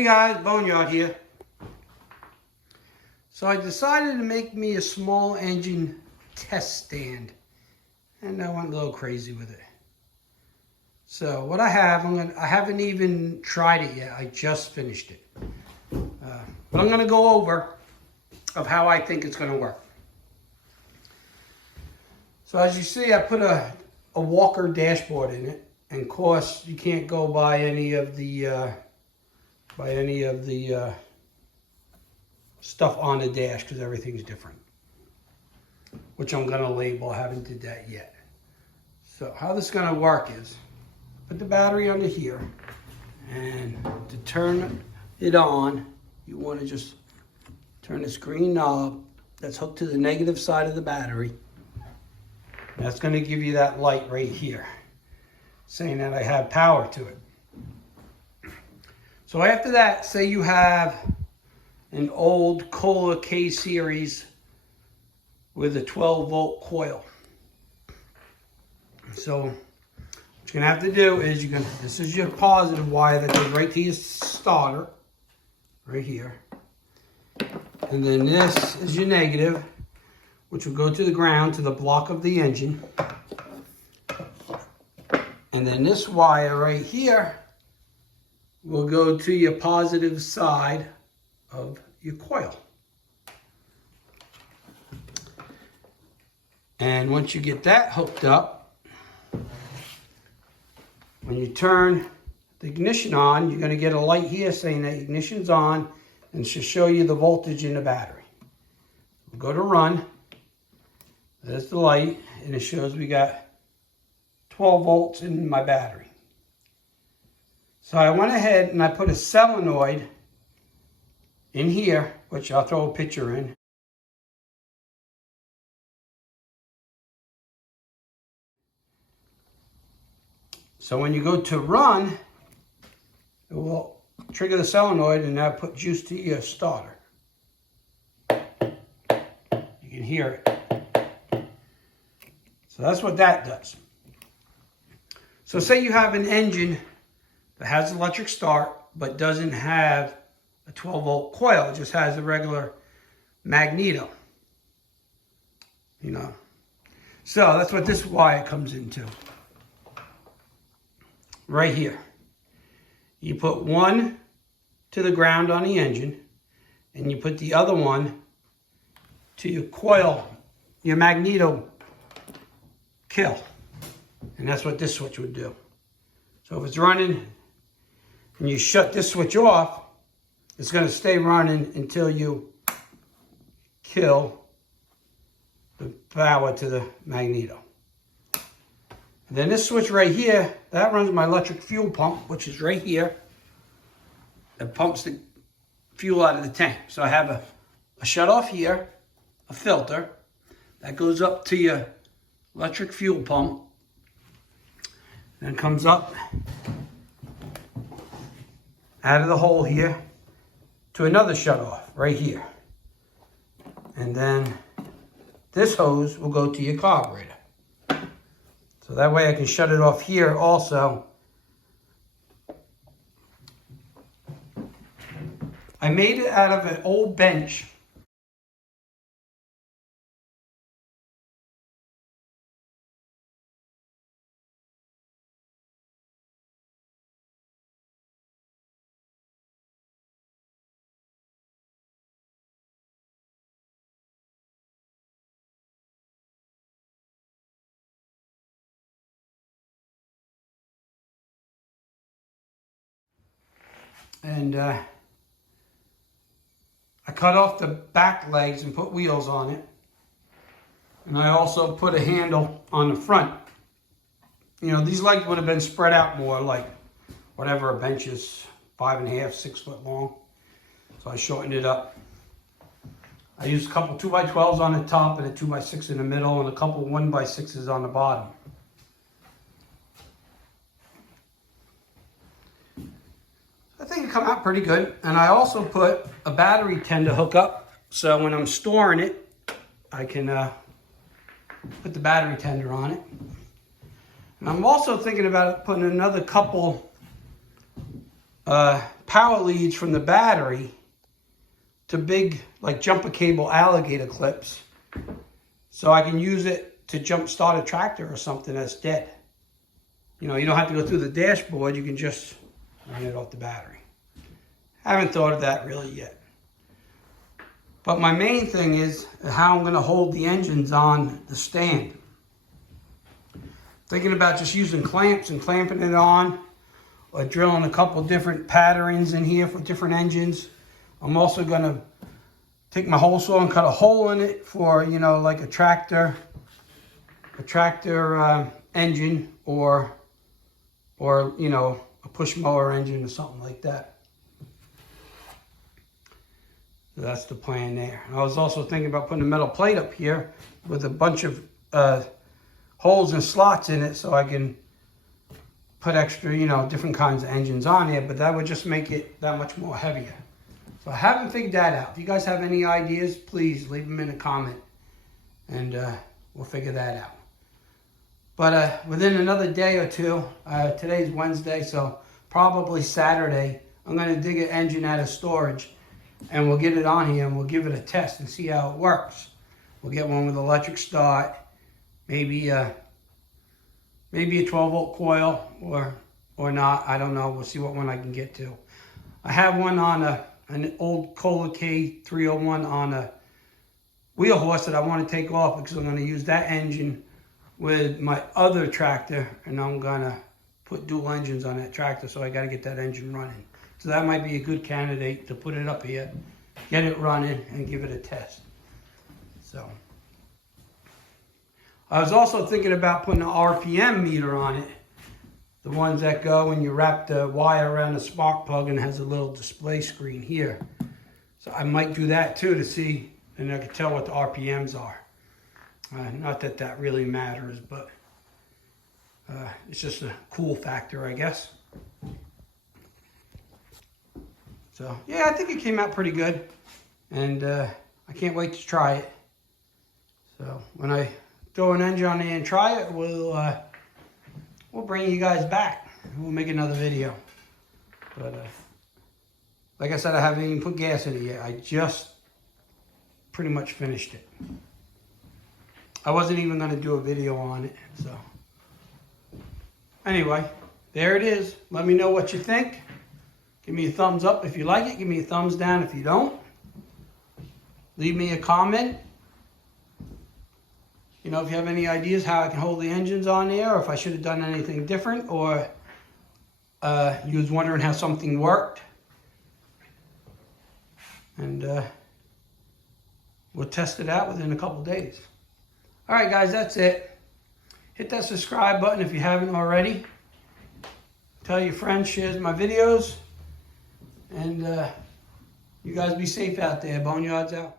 Hey guys, Boneyard here. So I decided to make me a small engine test stand, and I went a little crazy with it. So what I have, I haven't even tried it yet. I just finished it, but I'm going to go over of how I think it's going to work. So as you see, I put a Walker dashboard in it, and of course you can't go by any of the stuff on the dash because everything's different, which I'm going to label. I haven't did that yet. So how this is going to work is put the battery under here, and to turn it on, you want to just turn this green knob that's hooked to the negative side of the battery. That's going to give you that light right here, saying that I have power to it. So after that, say you have an old Kohler K series with a 12-volt coil. So what you're going to have to do is this is your positive wire that goes right to your starter, right here. And then this is your negative, which will go to the ground, to the block of the engine. And then this wire right here will go to your positive side of your coil. And once you get that hooked up, when you turn the ignition on, you're going to get a light here saying that ignition's on, and it should show you the voltage in the battery. We'll go to run. There's the light, and it shows we got 12 volts in my battery. So I went ahead and I put a solenoid in here, which I'll throw a picture in. So when you go to run, it will trigger the solenoid, and now put juice to your starter. You can hear it. So that's what that does. So say you have an engine that has electric start but doesn't have a 12-volt coil. It just has a regular Magneto. So that's what this wire comes into. Right here. You put one to the ground on the engine, and you put the other one to your coil, your Magneto kill. And that's what this switch would do. So if it's running and you shut this switch off, it's going to stay running until you kill the power to the Magneto. And then this switch right here, that runs my electric fuel pump, which is right here. That pumps the fuel out of the tank. So I have a shut off here, a filter that goes up to your electric fuel pump, and comes up out of the hole here to another shutoff right here. And then this hose will go to your carburetor. So that way I can shut it off here also. I made it out of an old bench. And I cut off the back legs and put wheels on it. And I also put a handle on the front. These legs would have been spread out more, like whatever a bench is, 5.5, 6 foot long. So I shortened it up. I used a couple 2x12s on the top and a 2x6 in the middle, and a couple 1x6s on the bottom. I think it come out pretty good. And I also put a battery tender hook up, so when I'm storing it, I can put the battery tender on it. And I'm also thinking about putting another couple power leads from the battery to big, like jumper cable alligator clips, so I can use it to jump start a tractor or something that's dead. You know, you don't have to go through the dashboard, you can just run it off the battery. Haven't thought of that really yet. But my main thing is how I'm going to hold the engines on the stand. Thinking about just using clamps and clamping it on, or drilling a couple different patterns in here for different engines. I'm also going to take my hole saw and cut a hole in it for, you know, like a tractor engine, or you know, a push mower engine or something like that. So that's the plan there. I was also thinking about putting a metal plate up here with a bunch of holes and slots in it, so I can put extra, you know, different kinds of engines on here, but that would just make it that much more heavier. So I haven't figured that out. If you guys have any ideas, please leave them in a comment, and we'll figure that out. But within another day or two, today's Wednesday, so probably Saturday, I'm going to dig an engine out of storage, and we'll get it on here and we'll give it a test and see how it works. We'll get one with electric start, maybe a 12-volt coil, or not. I don't know. We'll see what one I can get to. I have one on an old Kohler K301 on a wheel horse that I want to take off, because I'm going to use that engine with my other tractor, and I'm going to put dual engines on that tractor, so I got to get that engine running. So that might be a good candidate to put it up here, get it running, and give it a test. So I was also thinking about putting an RPM meter on it, the ones that go when you wrap the wire around the spark plug and it has a little display screen here. So I might do that too, to see, and I can tell what the RPMs are. Not that that really matters, but it's just a cool factor, I guess. So yeah, I think it came out pretty good, and I can't wait to try it. So when I throw an engine on there and try it, we'll bring you guys back. We'll make another video. But like I said, I haven't even put gas in it yet. I just pretty much finished it. I wasn't even going to do a video on it. So anyway, there it is. Let me know what you think. Give me a thumbs up if you like it. Give me a thumbs down if you don't. Leave me a comment. You know, if you have any ideas how I can hold the engines on there, or if I should have done anything different, or you was wondering how something worked. And we'll test it out within a couple days. All right, guys, that's it. Hit that subscribe button if you haven't already. Tell your friends, share my videos. And you guys be safe out there. Boneyards out.